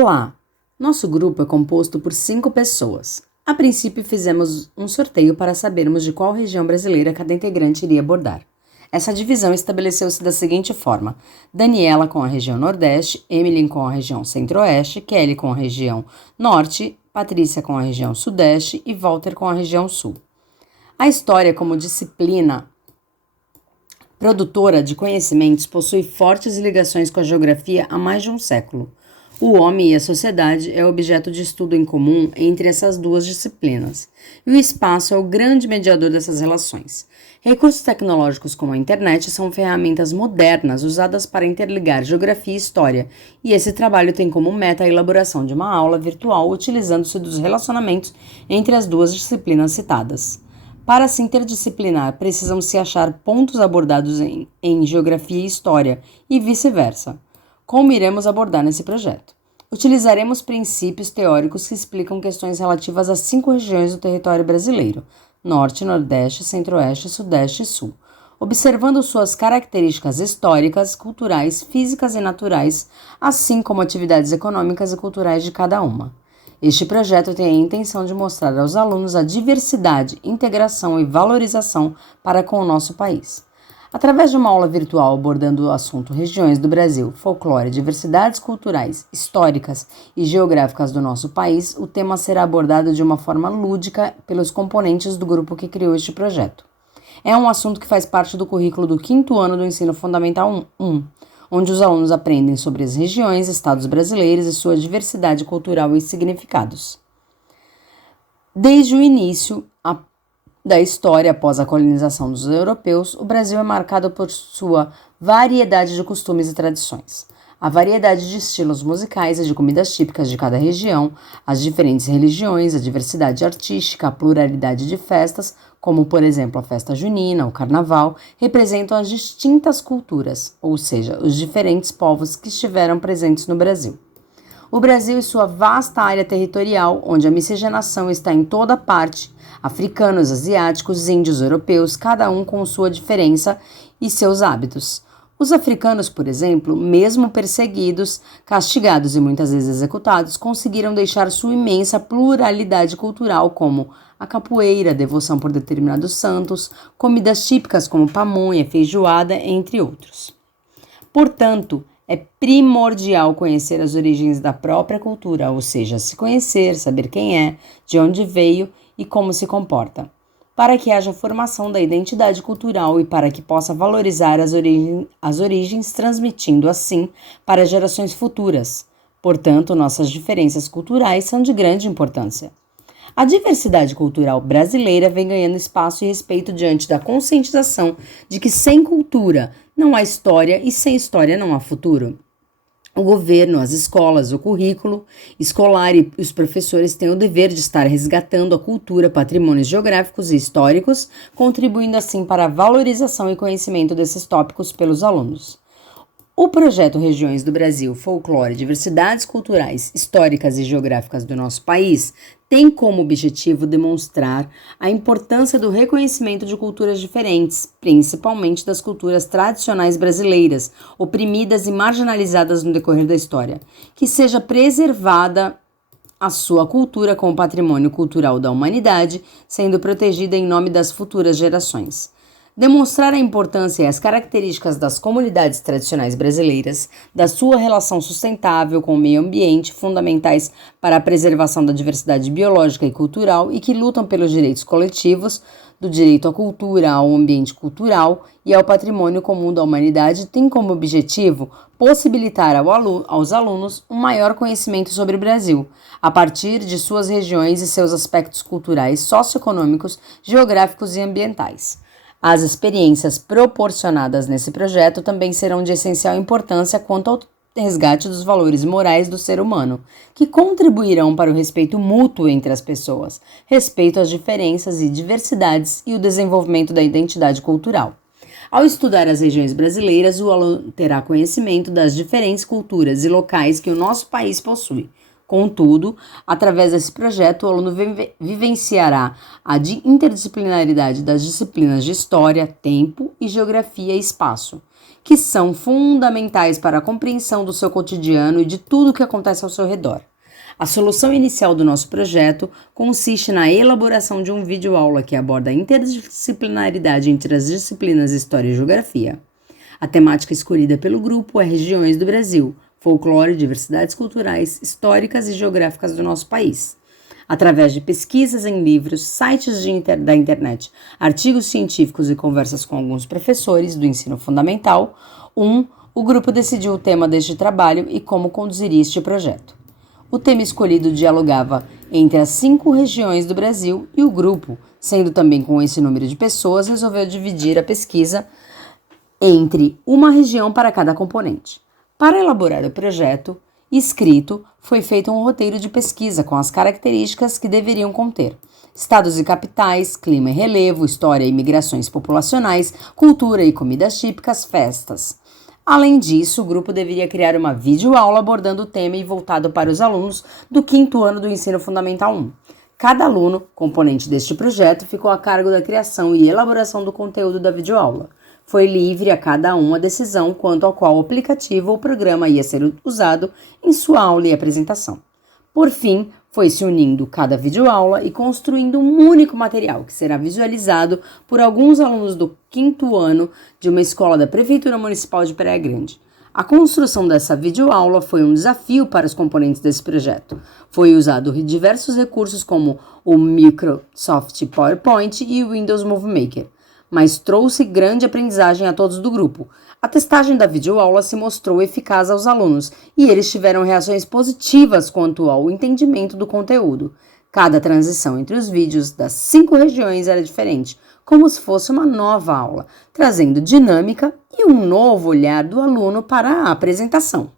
Olá! Nosso grupo é composto por 5 pessoas. A princípio, fizemos um sorteio para sabermos de qual região brasileira cada integrante iria abordar. Essa divisão estabeleceu-se da seguinte forma: Daniela com a região Nordeste, Emily com a região Centro-Oeste, Kelly com a região Norte, Patrícia com a região Sudeste e Walter com a região Sul. A história, como disciplina produtora de conhecimentos, possui fortes ligações com a geografia há mais de um século. O homem e a sociedade é objeto de estudo em comum entre essas duas disciplinas, e o espaço é o grande mediador dessas relações. Recursos tecnológicos como a internet são ferramentas modernas usadas para interligar geografia e história, e esse trabalho tem como meta a elaboração de uma aula virtual utilizando-se dos relacionamentos entre as duas disciplinas citadas. Para se interdisciplinar, precisam se achar pontos abordados em geografia e história, e vice-versa. Como iremos abordar nesse projeto? Utilizaremos princípios teóricos que explicam questões relativas às 5 regiões do território brasileiro: Norte, Nordeste, Centro-Oeste, Sudeste e Sul, observando suas características históricas, culturais, físicas e naturais, assim como atividades econômicas e culturais de cada uma. Este projeto tem a intenção de mostrar aos alunos a diversidade, integração e valorização para com o nosso país. Através de uma aula virtual abordando o assunto regiões do Brasil, folclore, diversidades culturais, históricas e geográficas do nosso país, o tema será abordado de uma forma lúdica pelos componentes do grupo que criou este projeto. É um assunto que faz parte do currículo do 5º ano do Ensino Fundamental 1, onde os alunos aprendem sobre as regiões, estados brasileiros e sua diversidade cultural e significados. Desde o início da história após a colonização dos europeus, o Brasil é marcado por sua variedade de costumes e tradições. A variedade de estilos musicais e de comidas típicas de cada região, as diferentes religiões, a diversidade artística, a pluralidade de festas, como por exemplo a festa junina, o carnaval, representam as distintas culturas, ou seja, os diferentes povos que estiveram presentes no Brasil. O Brasil e sua vasta área territorial, onde a miscigenação está em toda parte, africanos, asiáticos, índios, europeus, cada um com sua diferença e seus hábitos. Os africanos, por exemplo, mesmo perseguidos, castigados e muitas vezes executados, conseguiram deixar sua imensa pluralidade cultural, como a capoeira, a devoção por determinados santos, comidas típicas como pamonha, feijoada, entre outros. Portanto, é primordial conhecer as origens da própria cultura, ou seja, se conhecer, saber quem é, de onde veio e como se comporta, para que haja formação da identidade cultural e para que possa valorizar as origens, transmitindo assim para gerações futuras. Portanto, nossas diferenças culturais são de grande importância. A diversidade cultural brasileira vem ganhando espaço e respeito diante da conscientização de que sem cultura não há história e sem história não há futuro. O governo, as escolas, o currículo escolar e os professores têm o dever de estar resgatando a cultura, patrimônios geográficos e históricos, contribuindo assim para a valorização e conhecimento desses tópicos pelos alunos. O projeto Regiões do Brasil, Folclore, Diversidades Culturais, Históricas e Geográficas do nosso país tem como objetivo demonstrar a importância do reconhecimento de culturas diferentes, principalmente das culturas tradicionais brasileiras, oprimidas e marginalizadas no decorrer da história, que seja preservada a sua cultura como patrimônio cultural da humanidade, sendo protegida em nome das futuras gerações. Demonstrar a importância e as características das comunidades tradicionais brasileiras, da sua relação sustentável com o meio ambiente, fundamentais para a preservação da diversidade biológica e cultural e que lutam pelos direitos coletivos, do direito à cultura, ao ambiente cultural e ao patrimônio comum da humanidade, tem como objetivo possibilitar aos alunos um maior conhecimento sobre o Brasil, a partir de suas regiões e seus aspectos culturais, socioeconômicos, geográficos e ambientais. As experiências proporcionadas nesse projeto também serão de essencial importância quanto ao resgate dos valores morais do ser humano, que contribuirão para o respeito mútuo entre as pessoas, respeito às diferenças e diversidades e o desenvolvimento da identidade cultural. Ao estudar as regiões brasileiras, o aluno terá conhecimento das diferentes culturas e locais que o nosso país possui. Contudo, através desse projeto, o aluno vivenciará a interdisciplinaridade das disciplinas de História, Tempo e Geografia e Espaço, que são fundamentais para a compreensão do seu cotidiano e de tudo o que acontece ao seu redor. A solução inicial do nosso projeto consiste na elaboração de um vídeo-aula que aborda a interdisciplinaridade entre as disciplinas História e Geografia. A temática escolhida pelo grupo é regiões do Brasil, folclore, diversidades culturais, históricas e geográficas do nosso país. Através de pesquisas em livros, sites da internet, artigos científicos e conversas com alguns professores do ensino fundamental, o grupo decidiu o tema deste trabalho e como conduziria este projeto. O tema escolhido dialogava entre as 5 regiões do Brasil e o grupo, sendo também com esse número de pessoas, resolveu dividir a pesquisa entre uma região para cada componente. Para elaborar o projeto escrito, foi feito um roteiro de pesquisa com as características que deveriam conter: estados e capitais, clima e relevo, história e migrações populacionais, cultura e comidas típicas, festas. Além disso, o grupo deveria criar uma videoaula abordando o tema e voltado para os alunos do 5º ano do Ensino Fundamental 1. Cada aluno, componente deste projeto, ficou a cargo da criação e elaboração do conteúdo da videoaula. Foi livre a cada um a decisão quanto ao qual aplicativo ou programa ia ser usado em sua aula e apresentação. Por fim, foi se unindo cada videoaula e construindo um único material que será visualizado por alguns alunos do 5º ano de uma escola da Prefeitura Municipal de Praia Grande. A construção dessa videoaula foi um desafio para os componentes desse projeto. Foi usado diversos recursos como o Microsoft PowerPoint e o Windows Movie Maker, mas trouxe grande aprendizagem a todos do grupo. A testagem da videoaula se mostrou eficaz aos alunos e eles tiveram reações positivas quanto ao entendimento do conteúdo. Cada transição entre os vídeos das 5 regiões era diferente, como se fosse uma nova aula, trazendo dinâmica e um novo olhar do aluno para a apresentação.